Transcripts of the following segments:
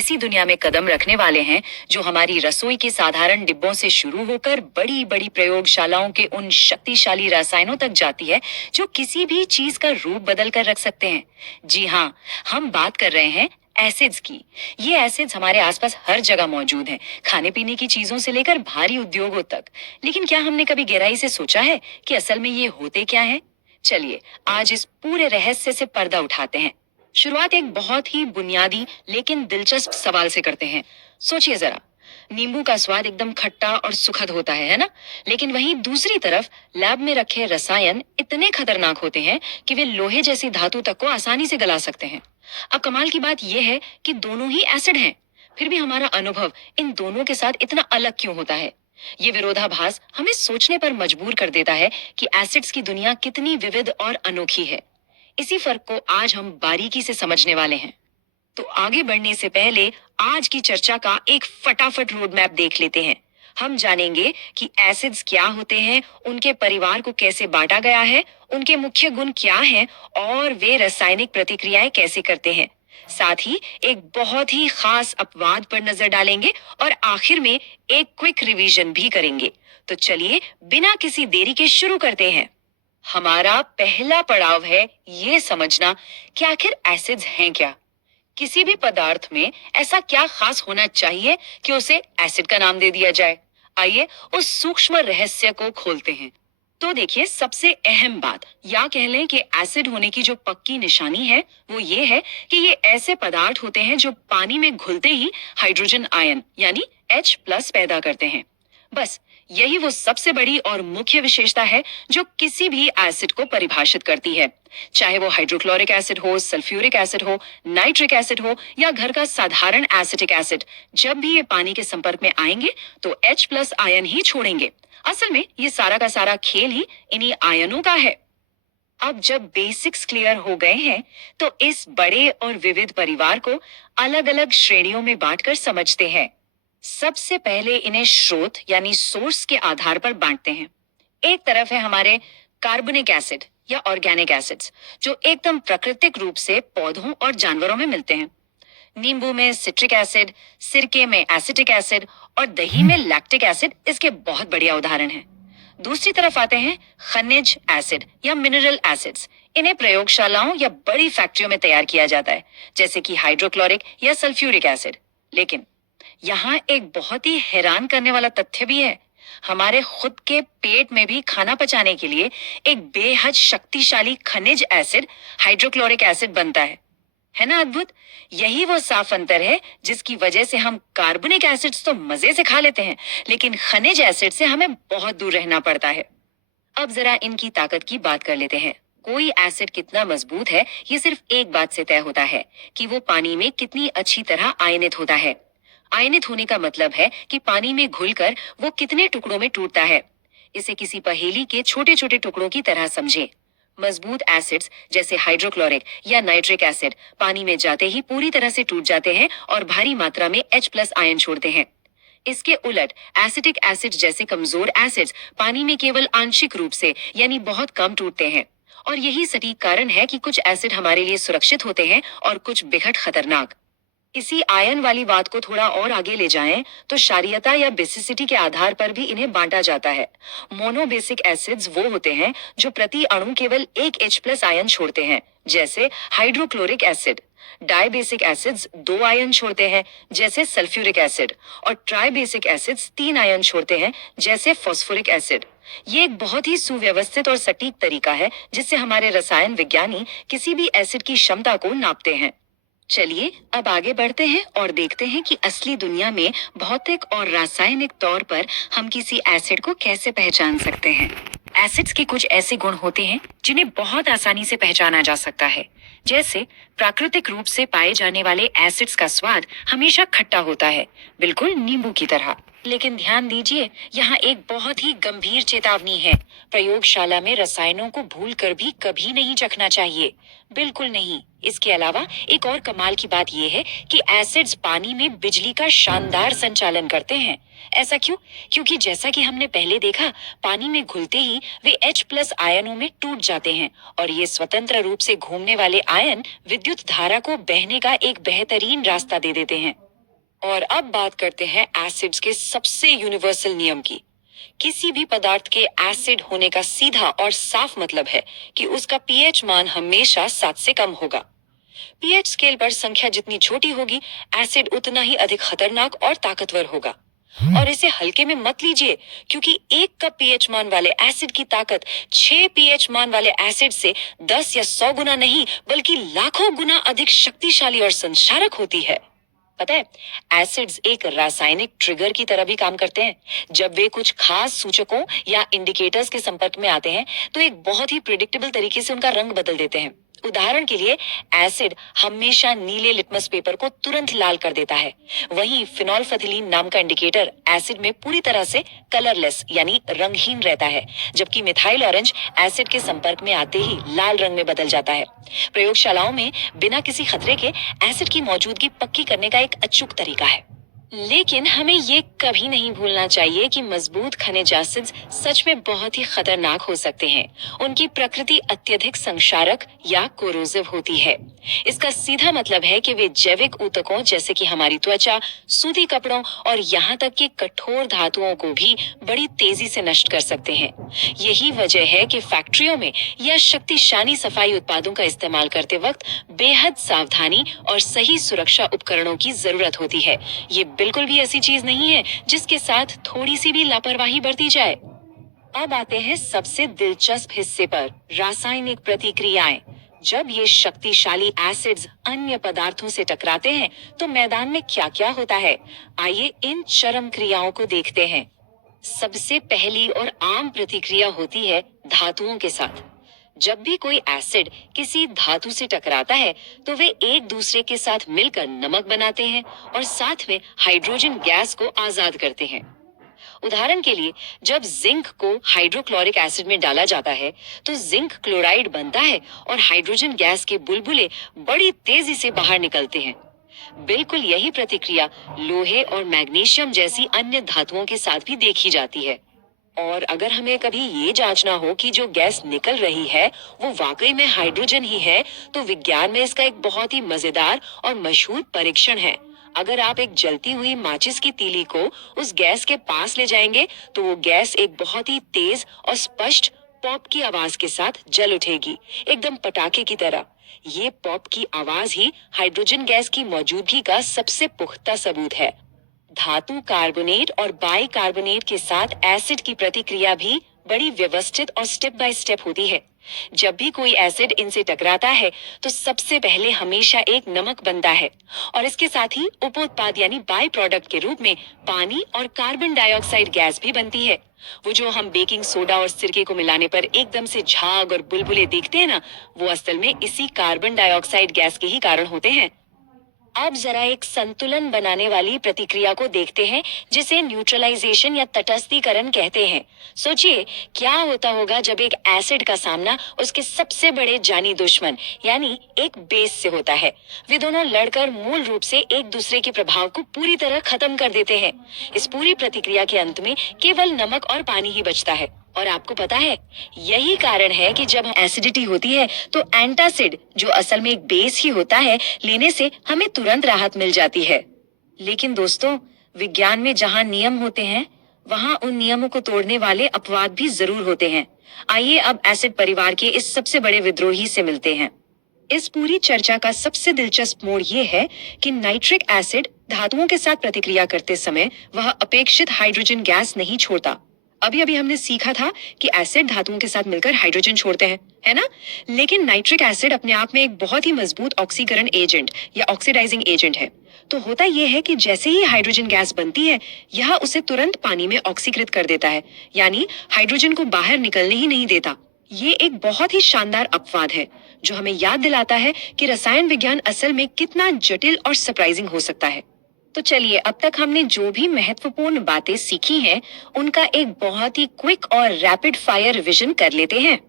ऐसी दुनिया में कदम रखने वाले हैं जो हमारी रसोई के साधारण डिब्बों से शुरू होकर बड़ी बड़ी प्रयोगशालाओं के उन शक्तिशाली रसायनों तक जाती है जो किसी भी चीज का रूप बदल कर रख सकते हैं। जी हाँ, हम बात कर रहे हैं एसिड्स की। ये एसिड्स हमारे आसपास हर जगह मौजूद हैं, खाने पीने की चीजों से लेकर भारी उद्योगों तक। लेकिन क्या हमने कभी गहराई से सोचा है कि असल में ये होते क्या है? चलिए आज इस पूरे रहस्य से पर्दा उठाते हैं। शुरुआत एक बहुत ही बुनियादी लेकिन दिलचस्प सवाल से करते हैं। सोचिए जरा, नींबू का स्वाद एकदम खट्टा और सुखद होता है ना? लेकिन वहीं दूसरी तरफ लैब में रखे रसायन इतने खतरनाक होते हैं कि वे लोहे जैसी धातु तक को आसानी से गला सकते हैं। अब कमाल की बात यह है कि दोनों ही एसिड हैं, फिर भी हमारा अनुभव इन दोनों के साथ इतना अलग क्यों होता है? ये विरोधाभास हमें सोचने पर मजबूर कर देता है कि एसिड्स की दुनिया कितनी विविध और अनोखी है। इसी फर्क को आज हम बारीकी से समझने वाले हैं। तो आगे बढ़ने से पहले आज की चर्चा का एक फटाफट रोड मैप देख लेते हैं। हम जानेंगे कि एसिड्स क्या होते हैं, उनके परिवार को कैसे बांटा गया है, उनके मुख्य गुण क्या हैं और वे रासायनिक प्रतिक्रियाएं कैसे करते हैं। साथ ही एक बहुत ही खास अपवाद पर नजर डालेंगे और आखिर में एक क्विक रिवीजन भी करेंगे। तो चलिए बिना किसी देरी के शुरू करते हैं। हमारा पहला पड़ाव है ये समझना कि आखिर एसिड्स हैं क्या। किसी भी पदार्थ में ऐसा क्या खास होना चाहिए कि उसे एसिड का नाम दे दिया जाए? आइए उस सूक्ष्म रहस्य को खोलते हैं। तो देखिए, सबसे अहम बात या कह लें कि एसिड होने की जो पक्की निशानी है वो ये है कि ये ऐसे पदार्थ होते हैं जो पानी में घुलते ही हाइड्रोजन आयन यानी H+ पैदा करते हैं। बस यही वो सबसे बड़ी और मुख्य विशेषता है जो किसी भी एसिड को परिभाषित करती है। चाहे वो हाइड्रोक्लोरिक एसिड हो, सल्फ्यूरिक एसिड हो, नाइट्रिक एसिड हो या घर का साधारण एसिटिक एसिड, जब भी ये पानी के संपर्क में आएंगे तो H+ आयन ही छोड़ेंगे। असल में ये सारा का सारा खेल ही इन्हीं आयनों का है। अब जब बेसिक्स क्लियर हो गए हैं तो इस बड़े और विविध परिवार को अलग अलग श्रेणियों में बांटकर समझते हैं। सबसे पहले इन्हें स्रोत यानी सोर्स के आधार पर बांटते हैं। एक तरफ है हमारे कार्बनिक एसिड या ऑर्गेनिक एसिड्स जो एकदम प्राकृतिक रूप से पौधों और जानवरों में मिलते हैं। नींबू में सिट्रिक एसिड, सिरके में एसिटिक एसिड और दही में लैक्टिक एसिड इसके बहुत बढ़िया उदाहरण हैं। दूसरी तरफ आते हैं खनिज एसिड या मिनरल एसिड्स। इन्हें प्रयोगशालाओं या बड़ी फैक्ट्रियों में तैयार किया जाता है, जैसे कि हाइड्रोक्लोरिक या सल्फ्यूरिक एसिड। लेकिन यहाँ एक बहुत ही हैरान करने वाला तथ्य भी है। हमारे खुद के पेट में भी खाना पचाने के लिए एक बेहद शक्तिशाली खनिज एसिड हाइड्रोक्लोरिक एसिड बनता है ना अद्भुत? यही वो साफ अंतर है जिसकी वजह से हम कार्बनिक एसिड्स तो मजे से खा लेते हैं, लेकिन खनिज एसिड से हमें बहुत दूर रहना पड़ता है। अब जरा इनकी ताकत की बात कर लेते हैं। कोई एसिड कितना मजबूत है ये सिर्फ एक बात से तय होता है कि वो पानी में कितनी अच्छी तरह आयनित होता है। आयनित होने का मतलब है कि पानी में घुलकर वो कितने टुकड़ों में टूटता है। इसे किसी पहेली के छोटे छोटे टुकड़ों की तरह समझे। मजबूत एसिड्स जैसे हाइड्रोक्लोरिक या नाइट्रिक एसिड पानी में जाते ही पूरी तरह से टूट जाते हैं और भारी मात्रा में H+ आयन छोड़ते हैं। इसके उलट एसिटिक एसिड जैसे कमजोर एसिड्स पानी में केवल आंशिक रूप से यानी बहुत कम टूटते हैं। और यही सटीक कारण है कि कुछ एसिड हमारे लिए सुरक्षित होते हैं और कुछ बेहद खतरनाक। इसी आयन वाली बात को थोड़ा और आगे ले जाएं तो क्षारीयता या बेसिसिटी के आधार पर भी इन्हें बांटा जाता है। मोनोबेसिक एसिड्स वो होते हैं जो प्रति अणु केवल एक H+ आयन छोड़ते हैं, जैसे hydrochloric acid. Dibasic acids 2 ion छोड़ते हैं, जैसे सल्फ्यूरिक एसिड। और ट्राइबेसिक एसिड्स 3 आयन छोड़ते हैं, जैसे फॉस्फोरिक एसिड। ये एक बहुत ही सुव्यवस्थित और सटीक तरीका है जिससे हमारे रसायन विज्ञानी किसी भी एसिड की क्षमता को नापते हैं। चलिए अब आगे बढ़ते हैं और देखते हैं कि असली दुनिया में भौतिक और रासायनिक तौर पर हम किसी एसिड को कैसे पहचान सकते हैं। एसिड्स के कुछ ऐसे गुण होते हैं जिन्हें बहुत आसानी से पहचाना जा सकता है। जैसे प्राकृतिक रूप से पाए जाने वाले एसिड्स का स्वाद हमेशा खट्टा होता है, बिल्कुल नींबू की तरह। लेकिन ध्यान दीजिए, यहाँ एक बहुत ही गंभीर चेतावनी है। प्रयोगशाला में रसायनों को भूलकर भी कभी नहीं चखना चाहिए, बिल्कुल नहीं। इसके अलावा एक और कमाल की बात यह है कि एसिड्स पानी में बिजली का शानदार संचालन करते हैं। ऐसा क्यों? क्योंकि जैसा कि हमने पहले देखा, पानी में घुलते ही वे H+ आयनों में टूट जाते हैं और ये स्वतंत्र रूप से घूमने वाले आयन विद्युत धारा को बहने का एक बेहतरीन रास्ता दे देते हैं। और अब बात करते हैं एसिड्स के सबसे यूनिवर्सल नियम की। किसी भी पदार्थ के एसिड होने का सीधा और साफ मतलब है कि उसका पीएच मान हमेशा 7 से कम होगा। पीएच स्केल पर संख्या जितनी छोटी होगी, एसिड उतना ही अधिक खतरनाक और ताकतवर होगा। और इसे हल्के में मत लीजिए, क्योंकि 1 कप पीएच मान वाले एसिड की ताकत 6 पीएच मान वाले एसिड से 10 या 100 गुना नहीं, बल्कि लाखों गुना अधिक शक्तिशाली और संक्षारक होती है। पता है, एसिड्स एक रासायनिक ट्रिगर की तरह भी काम करते हैं। जब वे कुछ खास सूचकों या इंडिकेटर्स के संपर्क में आते हैं, तो एक बहुत ही प्रिडिक्टेबल तरीके से उनका रंग बदल देते हैं। उदाहरण के लिए, एसिड हमेशा नीले लिटमस पेपर को तुरंत लाल कर देता है। वहीं फिनोल्फथलीन नाम का इंडिकेटर एसिड में पूरी तरह से कलरलेस यानी रंगहीन रहता है, जबकि मिथाइल ऑरेंज एसिड के संपर्क में आते ही लाल रंग में बदल जाता है। प्रयोगशालाओं में बिना किसी खतरे के एसिड की मौजूदगी पक्की करने का एक अचूक तरीका है। लेकिन हमें ये कभी नहीं भूलना चाहिए कि मजबूत खनिज एसिड्स सच में बहुत ही खतरनाक हो सकते हैं। उनकी प्रकृति अत्यधिक संक्षारक या कोरोसिव होती है। इसका सीधा मतलब है कि वे जैविक ऊतकों जैसे कि हमारी त्वचा, सूती कपड़ों और यहाँ तक कि कठोर धातुओं को भी बड़ी तेजी से नष्ट कर सकते हैं। यही वजह है कि फैक्ट्रियों में या शक्तिशाली सफाई उत्पादों का इस्तेमाल करते वक्त बेहद सावधानी और सही सुरक्षा उपकरणों की जरूरत होती है। ये बिल्कुल भी ऐसी चीज नहीं है जिसके साथ थोड़ी सी भी लापरवाही बरती जाए। अब आते हैं सबसे दिलचस्प हिस्से पर, रासायनिक प्रतिक्रियाएं। जब ये शक्तिशाली एसिड्स अन्य पदार्थों से टकराते हैं, तो मैदान में क्या-क्या होता है? आइए इन चरम क्रियाओं को देखते हैं। सबसे पहली और आम प्रतिक्रिया होती है धातुओं के साथ। जब भी कोई एसिड किसी धातु से टकराता है, तो वे एक दूसरे के साथ मिलकर नमक बनाते हैं और साथ में हाइड्रोजन गैस को आजाद करते हैं। उदाहरण के लिए, जब जिंक को हाइड्रोक्लोरिक एसिड में डाला जाता है, तो जिंक क्लोराइड बनता है और हाइड्रोजन गैस के बुलबुले बड़ी तेजी से बाहर निकलते हैं। बिल्कुल यही प्रतिक्रिया लोहे और मैग्नीशियम जैसी अन्य धातुओं के साथ भी देखी जाती है। और अगर हमें कभी ये जांचना हो कि जो गैस निकल रही है वो वाकई में हाइड्रोजन ही है, तो विज्ञान में इसका एक बहुत ही मजेदार और मशहूर परीक्षण है। अगर आप एक जलती हुई माचिस की तीली को उस गैस के पास ले जाएंगे, तो वो गैस एक बहुत ही तेज और स्पष्ट पॉप की आवाज के साथ जल उठेगी, एकदम पटाखे की तरह। ये पॉप की आवाज ही हाइड्रोजन गैस की मौजूदगी का सबसे पुख्ता सबूत है। धातु कार्बोनेट और बाई कार्बोनेट के साथ एसिड की प्रतिक्रिया भी बड़ी व्यवस्थित और स्टेप बाय स्टेप होती है। जब भी कोई एसिड इनसे टकराता है, तो सबसे पहले हमेशा एक नमक बनता है और इसके साथ ही उपोत्पाद यानी बाई प्रोडक्ट के रूप में पानी और कार्बन डाइऑक्साइड गैस भी बनती है। वो जो हम बेकिंग सोडा और सिरके को मिलाने पर एकदम से झाग और बुलबुले देखते हैं ना, वो असल में इसी कार्बन डाइऑक्साइड गैस के ही कारण होते हैं। अब जरा एक संतुलन बनाने वाली प्रतिक्रिया को देखते हैं, जिसे न्यूट्रलाइजेशन या तटस्थीकरण कहते हैं। सोचिए, क्या होता होगा जब एक एसिड का सामना उसके सबसे बड़े जानी दुश्मन यानी एक बेस से होता है। वे दोनों लड़कर मूल रूप से एक दूसरे के प्रभाव को पूरी तरह खत्म कर देते हैं। इस पूरी प्रतिक्रिया के अंत में केवल नमक और पानी ही बचता है। और आपको पता है, यही कारण है कि जब एसिडिटी होती है, तो एंटासिड, जो असल में एक बेस ही होता है, लेने से हमें तुरंत राहत मिल जाती है। लेकिन दोस्तों, विज्ञान में जहाँ नियम होते हैं, वहाँ उन नियमों को तोड़ने वाले अपवाद भी जरूर होते हैं। आइए अब एसिड परिवार के इस सबसे बड़े विद्रोही से मिलते हैं। इस पूरी चर्चा का सबसे दिलचस्प मोड़ ये है कि नाइट्रिक एसिड धातुओं के साथ प्रतिक्रिया करते समय वह अपेक्षित हाइड्रोजन गैस नहीं छोड़ता। अभी अभी हमने सीखा था कि एसिड धातुओं के साथ मिलकर हाइड्रोजन छोड़ते हैं, है ना? लेकिन नाइट्रिक एसिड अपने आप में एक बहुत ही मजबूत ऑक्सीकरण एजेंट या ऑक्सीडाइजिंग एजेंट है। तो होता यह है कि जैसे ही हाइड्रोजन गैस बनती है, यह उसे तुरंत पानी में ऑक्सीकृत कर देता है, यानी हाइड्रोजन को बाहर निकलने ही नहीं देता। ये एक बहुत ही शानदार अपवाद है, जो हमें याद दिलाता है कि रसायन विज्ञान असल में कितना जटिल और सरप्राइजिंग हो सकता है। तो चलिए, अब तक हमने जो भी महत्वपूर्ण बातें सीखी हैं, उनका एक बहुत ही क्विक और रैपिड फायर रिवीजन कर लेते हैं।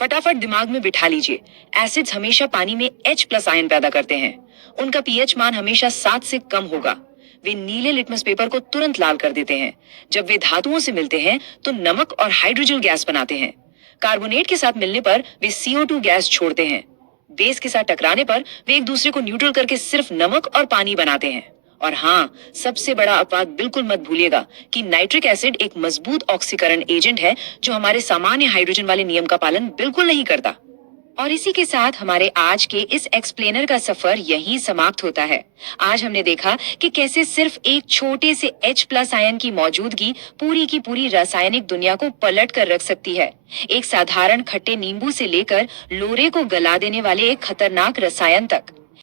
फटाफट दिमाग में बिठा लीजिए, एसिड्स हमेशा पानी में H+ आयन पैदा करते हैं। उनका पीएच मान हमेशा 7 से कम होगा। वे नीले लिटमस पेपर को तुरंत लाल कर देते हैं। जब वे धातुओं से मिलते हैं, तो नमक और हाइड्रोजन गैस बनाते हैं। कार्बोनेट के साथ मिलने पर वे CO2 गैस छोड़ते हैं। बेस के साथ टकराने पर वे एक दूसरे को न्यूट्रल करके सिर्फ नमक और पानी बनाते हैं। और हाँ, सबसे बड़ा अपवाद बिल्कुल मत भूलिएगा कि नाइट्रिक एसिड एक मजबूत ऑक्सीकरण एजेंट है जो हमारे सामान्य हाइड्रोजन वाले नियम का पालन बिल्कुल नहीं करता। और इसी के साथ हमारे आज के इस एक्सप्लेनर का सफर यहीं समाप्त होता है। आज हमने देखा कि कैसे सिर्फ एक छोटे से H+ आयन की मौजूदगी पूरी की पूरी रासायनिक दुनिया को पलट कर रख सकती है। एक साधारण खट्टे नींबू से लेकर लोरे को गला देने वाले एक खतरनाक रसायन तक।